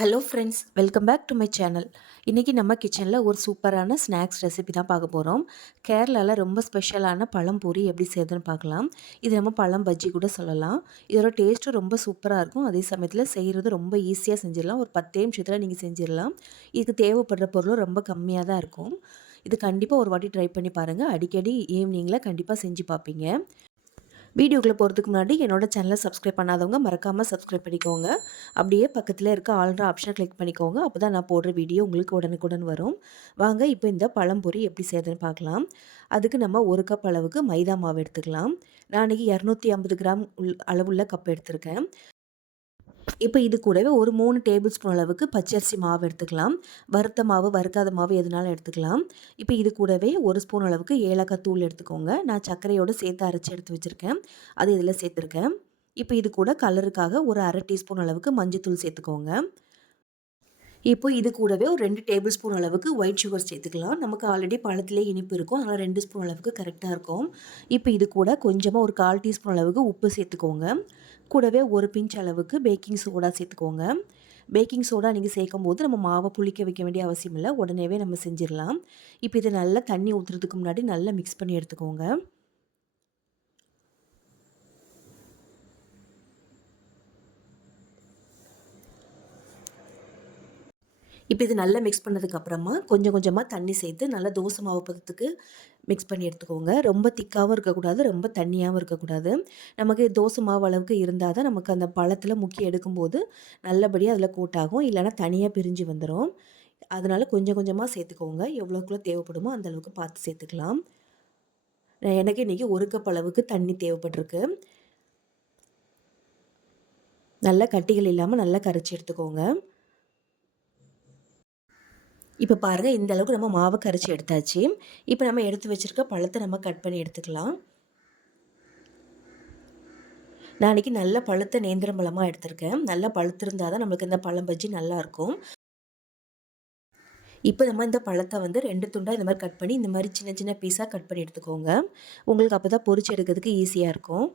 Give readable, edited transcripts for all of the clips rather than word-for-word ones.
Hello friends, welcome back to my channel. இன்றைக்கி நம்ம கிச்சனில் ஒரு சூப்பரான ஸ்நாக்ஸ் ரெசிபி தான் பார்க்க போகிறோம். கேரளாவில் ரொம்ப ஸ்பெஷலான பழம் பொரி எப்படி செய்யுதுன்னு பார்க்கலாம். இது நம்ம பழம் பஜ்ஜி கூட சொல்லலாம். இதோட டேஸ்ட்டும் ரொம்ப சூப்பராக இருக்கும். அதே சமயத்தில் செய்கிறது ரொம்ப ஈஸியாக செஞ்சிடலாம். ஒரு 10 நிமிஷத்தில் நீங்கள் செஞ்சிடலாம். இதுக்கு தேவைப்படுற பொருளும் ரொம்ப கம்மியாக தான் இருக்கும். இது கண்டிப்பாக ஒரு வாட்டி ட்ரை பண்ணி பாருங்கள். அடிக்கடி ஈவினிங்கில் கண்டிப்பாக செஞ்சு பார்ப்பீங்க. வீடியோக்குள்ளே போகிறதுக்கு முன்னாடி என்னோட சேனலை சப்ஸ்கிரைப் பண்ணாதவங்க மறக்காமல் சப்ஸ்கிரைப் பண்ணிக்கோங்க. அப்படியே பக்கத்தில் இருக்க ஆல்ரெடி ஆப்ஷனை கிளிக் பண்ணிக்கோங்க. அப்போ தான் நான் போடுற வீடியோ உங்களுக்கு உடனுக்குடன் வரும். வாங்க இப்போ இந்த பழம்பொரி எப்படி செய்யுதுன்னு பார்க்கலாம். அதுக்கு நம்ம 1 கப் அளவுக்கு மைதா மாவு எடுத்துக்கலாம். நான் இன்றைக்கி 250 கிராம் அளவுள்ள கப் எடுத்திருக்கேன். இப்போ இது கூடவே ஒரு 3 டேபிள் ஸ்பூன் அளவுக்கு பச்சரிசி மாவு எடுத்துக்கலாம். வறுத்த மாவு, வறுக்காத மாவு எதுனாலும் எடுத்துக்கலாம். இப்போ இது கூடவே 1 ஸ்பூன் அளவுக்கு ஏலக்காய் தூள் எடுத்துக்கோங்க. நான் சர்க்கரையோடு சேர்த்து அரைச்சி எடுத்து வச்சுருக்கேன். அது இதில் சேர்த்துருக்கேன். இப்போ இது கூட கலருக்காக ஒரு 1/2 டீஸ்பூன் அளவுக்கு மஞ்சத்தூள் சேர்த்துக்கோங்க. இப்போ இது கூடவே ஒரு 2 டேபிள் ஸ்பூன் அளவுக்கு ஒயிட் சுகர் சேர்த்துக்கலாம். நமக்கு ஆல்ரெடி பழத்திலே இனிப்பு இருக்கும். அதனால் 2 ஸ்பூன் அளவுக்கு கரெக்டாக இருக்கும். இப்போ இது கூட கொஞ்சமாக ஒரு 1/4 டீஸ்பூன் அளவுக்கு உப்பு சேர்த்துக்கோங்க. கூடவே ஒரு பிஞ்ச் அளவுக்கு பேக்கிங் சோடா சேர்த்துக்கோங்க. பேக்கிங் சோடா நீங்கள் சேர்க்கும்போது நம்ம மாவை புளிக்க வைக்க வேண்டிய அவசியம் இல்லை. உடனேவே நம்ம செஞ்சிடலாம். இப்போ இதை நல்லா தண்ணி ஊற்றுறதுக்கு முன்னாடி நல்லா மிக்ஸ் பண்ணி எடுத்துக்கோங்க. இப்போ இது நல்லா மிக்ஸ் பண்ணதுக்கப்புறமா கொஞ்சம் கொஞ்சமாக தண்ணி சேர்த்து நல்லா தோசை மாவு பதத்துக்கு மிக்ஸ் பண்ணி எடுத்துக்கோங்க. ரொம்ப திக்காகவும் இருக்கக்கூடாது, ரொம்ப தண்ணியாகவும் இருக்கக்கூடாது. நமக்கு தோசை மாவு அளவுக்கு இருந்தால் தான் நமக்கு அந்த பழத்தில் முக்கி எடுக்கும்போது நல்லபடியாக அதில் கோட்டாகும். இல்லைனா தனியாக பிரிஞ்சு வந்துடும். அதனால் கொஞ்சம் கொஞ்சமாக சேர்த்துக்கோங்க. எவ்வளோக்குள்ள தேவைப்படுமோ அந்த அளவுக்கு பார்த்து சேர்த்துக்கலாம். எனக்கு இன்றைக்கி 1 கப் அளவுக்கு தண்ணி தேவைப்பட்டிருக்கு. நல்லா கட்டிகள் இல்லாமல் நல்லா கரைச்சி எடுத்துக்கோங்க. இப்போ பாருங்கள், இந்த அளவுக்கு நம்ம மாவை கரைச்சி எடுத்தாச்சு. இப்போ நம்ம எடுத்து வச்சுருக்க பழத்தை நம்ம கட் பண்ணி எடுத்துக்கலாம். நான் இன்றைக்கி நல்ல பழுத்த நேந்திரம் பழமாக எடுத்திருக்கேன். நல்லா பழுத்திருந்தால் தான் நம்மளுக்கு இந்த பழம் பஜ்ஜி நல்லாயிருக்கும். இப்போ நம்ம இந்த பழத்தை வந்து 2 துண்டாக இந்த மாதிரி கட் பண்ணி இந்த மாதிரி சின்ன சின்ன பீஸாக கட் பண்ணி எடுத்துக்கோங்க. உங்களுக்கு அப்போ தான் பொரிச்சு எடுக்கிறதுக்கு ஈஸியாக இருக்கும்.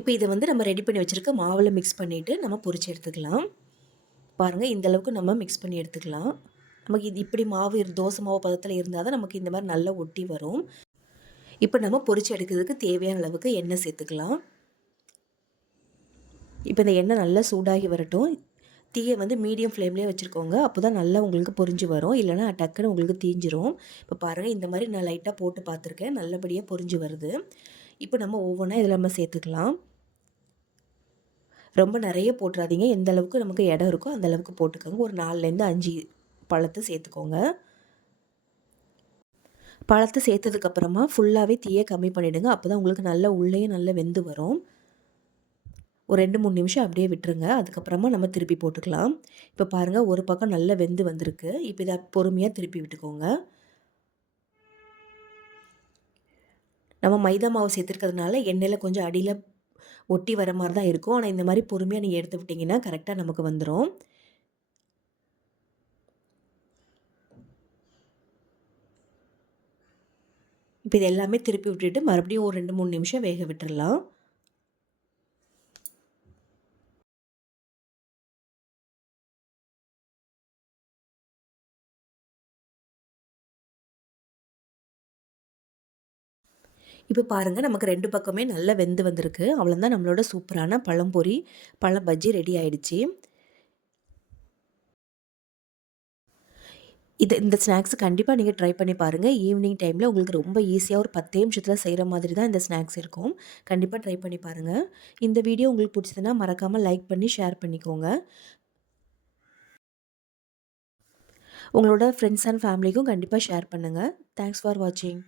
இப்போ இதை வந்து நம்ம ரெடி பண்ணி வச்சுருக்க மாவில் மிக்ஸ் பண்ணிவிட்டு நம்ம பொரிச்சு எடுத்துக்கலாம். பாருங்கள், இந்த அளவுக்கு நம்ம மிக்ஸ் பண்ணி எடுத்துக்கலாம். நமக்கு இது இப்படி மாவு தோசை மாவு பதத்தில் இருந்தால் தான் நமக்கு இந்த மாதிரி நல்லா ஒட்டி வரும். இப்போ நம்ம பொரிச்சு எடுக்கிறதுக்கு தேவையான அளவுக்கு எண்ணெய் சேர்த்துக்கலாம். இப்போ இந்த எண்ணெய் நல்லா சூடாகி வரட்டும். தீயை வந்து மீடியம் ஃப்ளேம்லேயே வச்சுருக்கோங்க. அப்போ தான் நல்லா உங்களுக்கு பொரிஞ்சு வரும். இல்லைனா டக்குன்னு உங்களுக்கு தீஞ்சிரும். இப்போ பாருங்கள், இந்த மாதிரி நான் லைட்டாக போட்டு பார்த்துருக்கேன். நல்லபடியாக பொரிஞ்சு வருது. இப்போ நம்ம ஒவ்வொன்றா இதில் நம்ம சேர்த்துக்கலாம். ரொம்ப நிறைய போட்டுறாதீங்க. எந்த அளவுக்கு நமக்கு இடம் இருக்கோ அந்த அளவுக்கு போட்டுக்கோங்க. ஒரு 4லேருந்து 5 பழத்தை சேர்த்துக்கோங்க. பழத்தை சேர்த்ததுக்கப்புறமா ஃபுல்லாகவே தீயை கம்மி பண்ணிவிடுங்க. அப்போ தான் உங்களுக்கு நல்லா உள்ளேயும் நல்லா வெந்து வரும். ஒரு 2-3 நிமிஷம் அப்படியே விட்டுருங்க. அதுக்கப்புறமா நம்ம திருப்பி போட்டுக்கலாம். இப்போ பாருங்கள், ஒரு பக்கம் நல்லா வெந்து வந்திருக்கு. இப்போ இதை பொறுமையாக திருப்பி விட்டுக்கோங்க. நம்ம மைதா மாவு சேர்த்துருக்கிறதுனால எண்ணெயில் கொஞ்சம் அடியில் ஒட்டி வர மாதிரி தான் இருக்கும். ஆனால் இந்த மாதிரி பொறுமையாக நீங்கள் எடுத்து விட்டிங்கன்னா கரெக்டாக நமக்கு வந்துடும். இப்போ இது எல்லாமே திருப்பி விட்டுட்டு மறுபடியும் ஒரு 2-3 நிமிஷம் வேக விட்டுடலாம். இப்போ பாருங்கள், நமக்கு 2 பக்கமே நல்லா வெந்து வந்திருக்கு. அவ்வளோதான், நம்மளோட சூப்பரான பழம்பொரி, பழம் பஜ்ஜி ரெடி ஆயிடுச்சு. இந்த ஸ்நாக்ஸ் கண்டிப்பாக நீங்கள் ட்ரை பண்ணி பாருங்கள். ஈவினிங் டைமில் உங்களுக்கு ரொம்ப ஈஸியாக ஒரு 10 நிமிஷத்தில் செய்கிற மாதிரி தான் இந்த ஸ்நாக்ஸ் இருக்கும். கண்டிப்பாக ட்ரை பண்ணி பாருங்கள். இந்த வீடியோ உங்களுக்கு பிடிச்சதுன்னா மறக்காமல் லைக் பண்ணி ஷேர் பண்ணிக்கோங்க. உங்களோட ஃப்ரெண்ட்ஸ் அண்ட் ஃபேமிலிக்கும் கண்டிப்பாக ஷேர் பண்ணுங்கள். தேங்க்ஸ் ஃபார் வாட்சிங்.